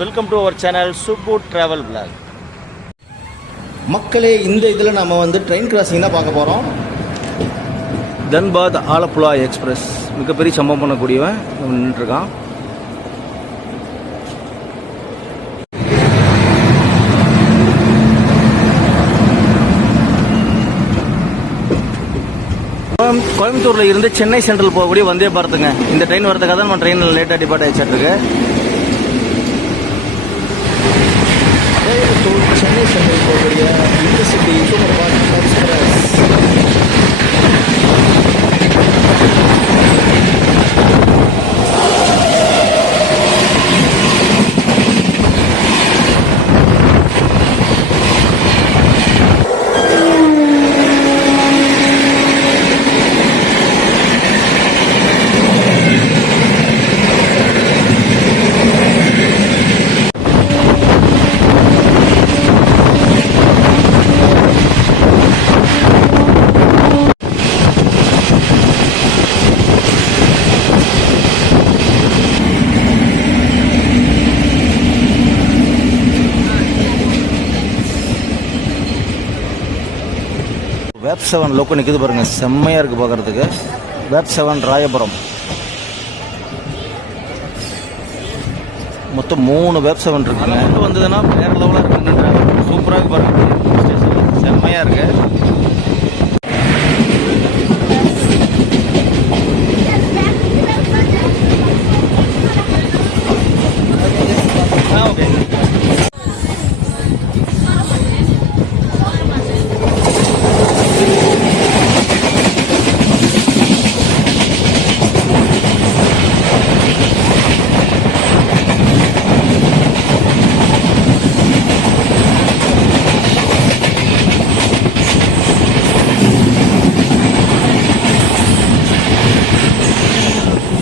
Welcome to our channel Subbu travel blog. மக்களே, இந்த இதில் நம்ம ட்ரெயின் கிராசிங் தான் பார்க்க போகிறோம். தன்பாத் ஆலப்புழா எக்ஸ்பிரஸ் மிகப்பெரிய சம்பவம் பண்ணக்கூடியவன் நின்றுருக்கான். கோயம்புத்தூரில் இருந்து சென்னை சென்ட்ரல் போகக்கூடிய வந்தே பாரத்துங்க. இந்த ட்ரெயின் வரதுக்காக தான் நம்ம ட்ரெயினில் லேட்டாக டிபார்ட் ஆகிச்சிட்ருக்கு. சென்னை சென்ட்ரல் போகக்கூடிய intercity super fast express. Vape 7 local நிற்குது பாருங்க, செம்மையாக இருக்குது பார்க்குறதுக்கு. வேப் 7 ராயபுரம். மொத்தம் 3 வேப் 7 இருக்குங்க. வந்ததுன்னா வேறு லெவலாக இருக்குங்க. சூப்பராக பாருங்க, செம்மையாக இருக்குது.